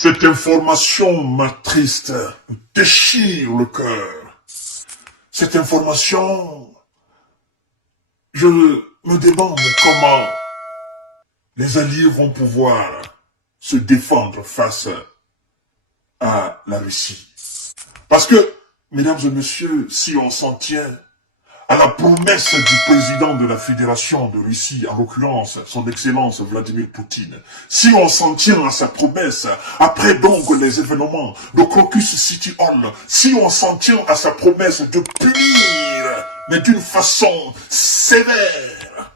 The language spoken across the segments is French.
Cette information m'attriste, me déchire le cœur. Cette information, je me demande comment les Alliés vont pouvoir se défendre face à la Russie. Parce que, mesdames et messieurs, si on s'en tient à la promesse du président de la Fédération de Russie, en l'occurrence son Excellence Vladimir Poutine, si on s'en tient à sa promesse, après donc les événements de Crocus City Hall, si on s'en tient à sa promesse de punir, mais d'une façon sévère,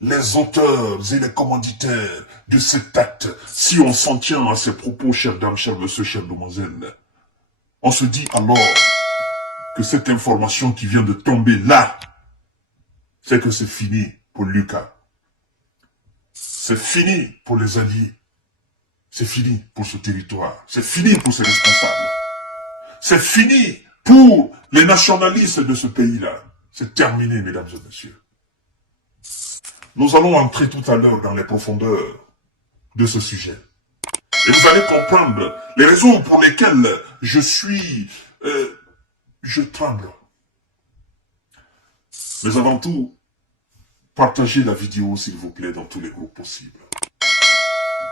les auteurs et les commanditaires de cet acte, si on s'en tient à ces propos, chers dames, chers messieurs, chères demoiselles, on se dit alors que cette information qui vient de tomber là, c'est que c'est fini pour Lucas. C'est fini pour les Alliés. C'est fini pour ce territoire. C'est fini pour ses responsables. C'est fini pour les nationalistes de ce pays-là. C'est terminé, mesdames et messieurs. Nous allons entrer tout à l'heure dans les profondeurs de ce sujet. Et vous allez comprendre les raisons pour lesquelles je tremble. Mais avant tout, partagez la vidéo, s'il vous plaît, dans tous les groupes possibles.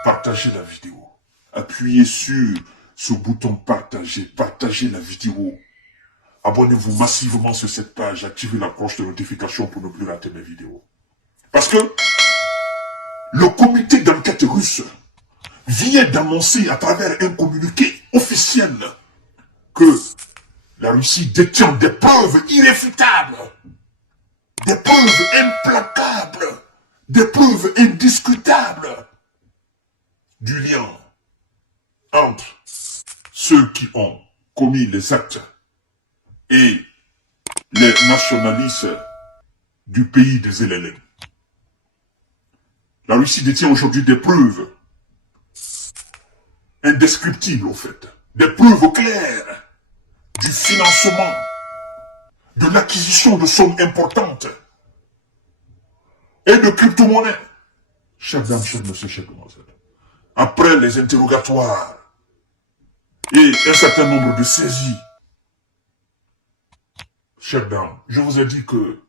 Partagez la vidéo. Appuyez sur ce bouton partager. Partagez la vidéo. Abonnez-vous massivement sur cette page. Activez la cloche de notification pour ne plus rater mes vidéos. Parce que le comité d'enquête russe vient d'annoncer à travers un communiqué officiel que la Russie détient des preuves irréfutables, des preuves implacables, des preuves indiscutables du lien entre ceux qui ont commis les actes et les nationalistes du pays des LLM. La Russie détient aujourd'hui des preuves indescriptibles, au fait, des preuves claires du financement, de l'acquisition de sommes importantes et de crypto-monnaies. Chers dames, chers messieurs, chers demoiselles, après les interrogatoires et un certain nombre de saisies, chers dames, je vous ai dit que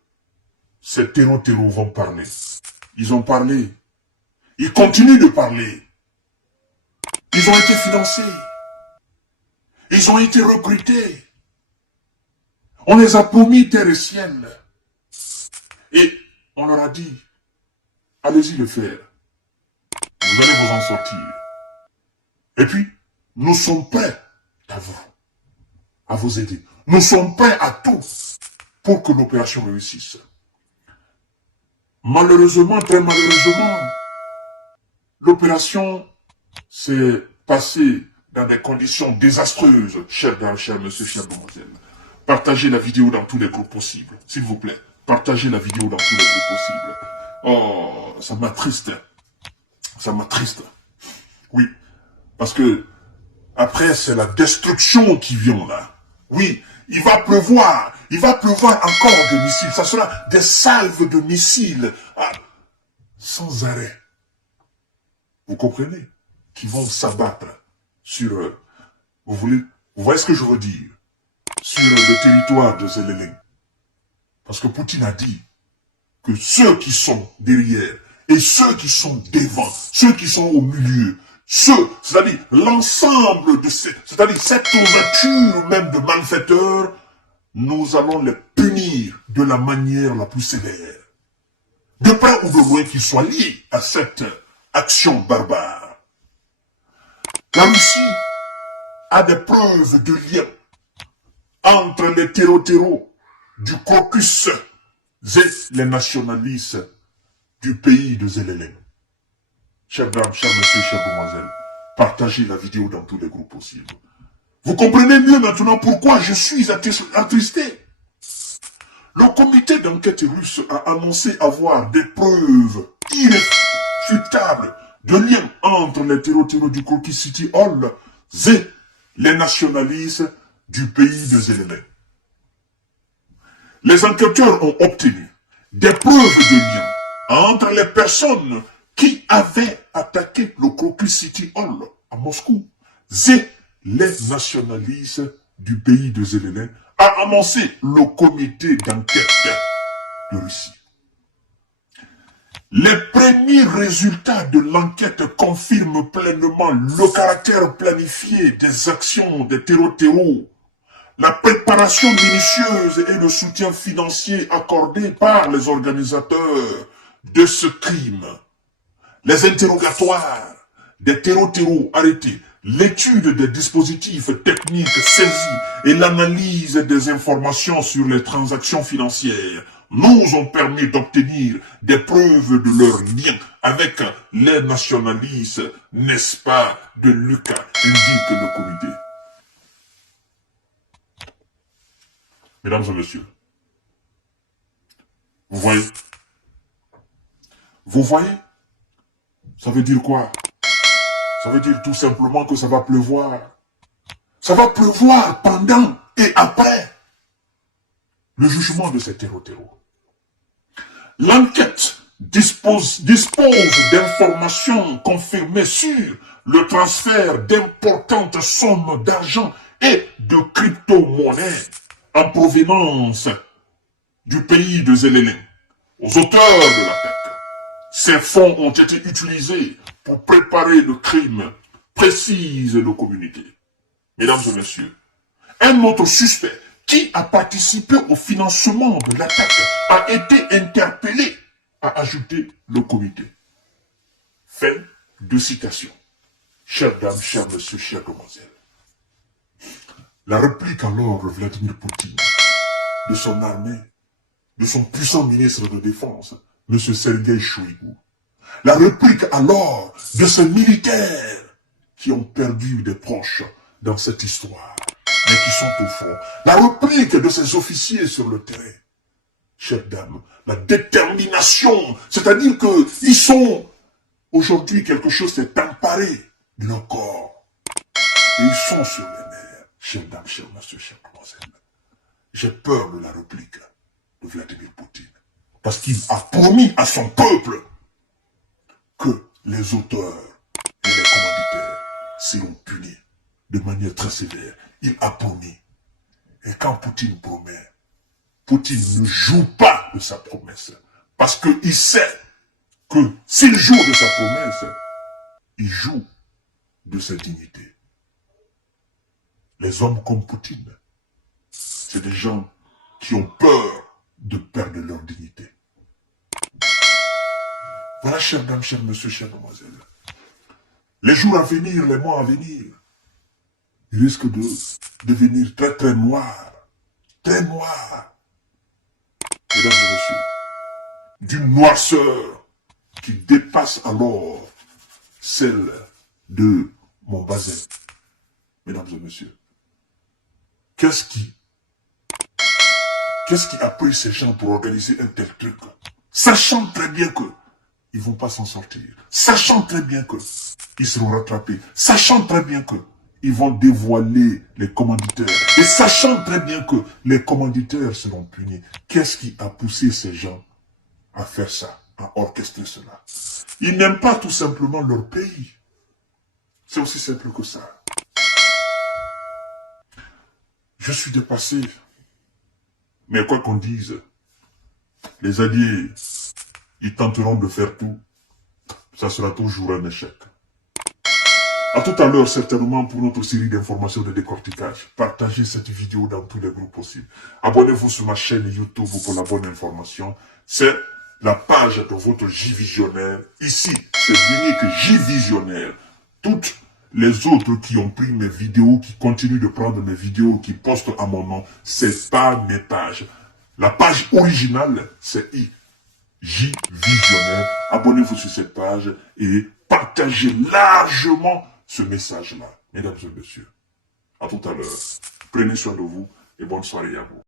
ces terreaux vont parler. Ils ont parlé. Ils continuent de parler. Ils ont été financés. Ils ont été recrutés. On les a promis terre et ciel. Et on leur a dit, allez-y le faire. Vous allez vous en sortir. Et puis, nous sommes prêts à vous aider. Nous sommes prêts à tout pour que l'opération réussisse. Malheureusement, très malheureusement, l'opération s'est passée dans des conditions désastreuses, chers dames, chers messieurs, chères demoiselles. Partagez la vidéo dans tous les groupes possibles, s'il vous plaît. Partagez la vidéo dans tous les groupes possibles. Oh, ça m'attriste. Ça m'attriste. Oui, parce que après, c'est la destruction qui vient là. Oui, il va pleuvoir encore de missiles. Ça sera des salves de missiles sans arrêt. Vous comprenez? Qui vont s'abattre sur... vous voyez ce que je veux dire? Sur le territoire de Zelensky. Parce que Poutine a dit que ceux qui sont derrière et ceux qui sont devant, ceux qui sont au milieu, c'est-à-dire l'ensemble de c'est-à-dire cette ouverture même de malfaiteurs, nous allons les punir de la manière la plus sévère. De près ou de loin qu'ils soient liés à cette action barbare. La Russie a des preuves de lien entre les terreaux du caucus et les nationalistes du pays de Zelensky. Chers dames, chers messieurs, chères demoiselles, partagez la vidéo dans tous les groupes possibles. Vous comprenez mieux maintenant pourquoi je suis attristé. Le comité d'enquête russe a annoncé avoir des preuves irréfutables de lien entre les terreaux du Crocus City Hall et les nationalistes du pays de Zelensky. Les enquêteurs ont obtenu des preuves de lien entre les personnes qui avaient attaqué le Crocus City Hall à Moscou et les nationalistes du pays de Zélélin a annoncé le comité d'enquête de Russie. Les premiers résultats de l'enquête confirment pleinement le caractère planifié des actions des terreaux, la préparation minutieuse et le soutien financier accordé par les organisateurs de ce crime. Les interrogatoires des terreaux arrêtés, l'étude des dispositifs techniques saisis et l'analyse des informations sur les transactions financières nous ont permis d'obtenir des preuves de leur lien avec les nationalistes, n'est-ce pas, de Lucas, indique le comité. Mesdames et messieurs, vous voyez? Vous voyez? Ça veut dire quoi? Ça veut dire tout simplement que ça va pleuvoir. Ça va pleuvoir pendant et après le jugement de ces terreaux. L'enquête dispose d'informations confirmées sur le transfert d'importantes sommes d'argent et de crypto-monnaies en provenance du pays de Zélélin aux auteurs de l'attaque. Ces fonds ont été utilisés pour préparer le crime, précise le communiqué. Mesdames et messieurs, un autre suspect qui a participé au financement de l'attaque a été interpellé, a ajouté le comité. Fin de citation. Chères dames, chers messieurs, chères demoiselles. La réplique alors de Vladimir Poutine, de son armée, de son puissant ministre de Défense, M. Sergei Shoigu. La réplique alors de ces militaires qui ont perdu des proches dans cette histoire, mais qui sont au front. La réplique de ces officiers sur le terrain. Chères dames, la détermination, c'est-à-dire qu'ils sont, aujourd'hui, quelque chose s'est emparé de leur corps. Et ils sont sur les nerfs. Chères dames, chers messieurs, chères demoiselles. J'ai peur de la réplique de Vladimir Poutine. Parce qu'il a promis à son peuple que les auteurs et les commanditaires seront punis de manière très sévère. Il a promis. Et quand Poutine promet, Poutine ne joue pas de sa promesse. Parce qu'il sait que s'il joue de sa promesse, il joue de sa dignité. Les hommes comme Poutine, c'est des gens qui ont peur de perdre leur dignité. Voilà, chères dames, chers messieurs, chères demoiselles. Les jours à venir, les mois à venir, ils risquent de devenir très très noirs. Très noirs. Mesdames et messieurs, d'une noirceur qui dépasse alors celle de mon bassin. Mesdames et messieurs, qu'est-ce qui a pris ces gens pour organiser un tel truc? Sachant très bien que ils ne vont pas s'en sortir. Sachant très bien que ils seront rattrapés. Sachant très bien que ils vont dévoiler les commanditaires. Et sachant très bien que les commanditaires seront punis. Qu'est-ce qui a poussé ces gens à faire ça, à orchestrer cela? Ils n'aiment pas tout simplement leur pays. C'est aussi simple que ça. Je suis dépassé. Mais quoi qu'on dise, les alliés, ils tenteront de faire tout. Ça sera toujours un échec. À tout à l'heure, certainement, pour notre série d'informations de décortiquage. Partagez cette vidéo dans tous les groupes possibles. Abonnez-vous sur ma chaîne YouTube pour la bonne information. C'est la page de votre J-Visionnaire. Ici, c'est l'unique J-Visionnaire. Toutes les autres qui ont pris mes vidéos, qui continuent de prendre mes vidéos, qui postent à mon nom, c'est pas mes pages. La page originale, c'est J-Visionnaire. Abonnez-vous sur cette page et partagez largement ce message-là. Mesdames et messieurs, à tout à l'heure. Prenez soin de vous et bonne soirée à vous.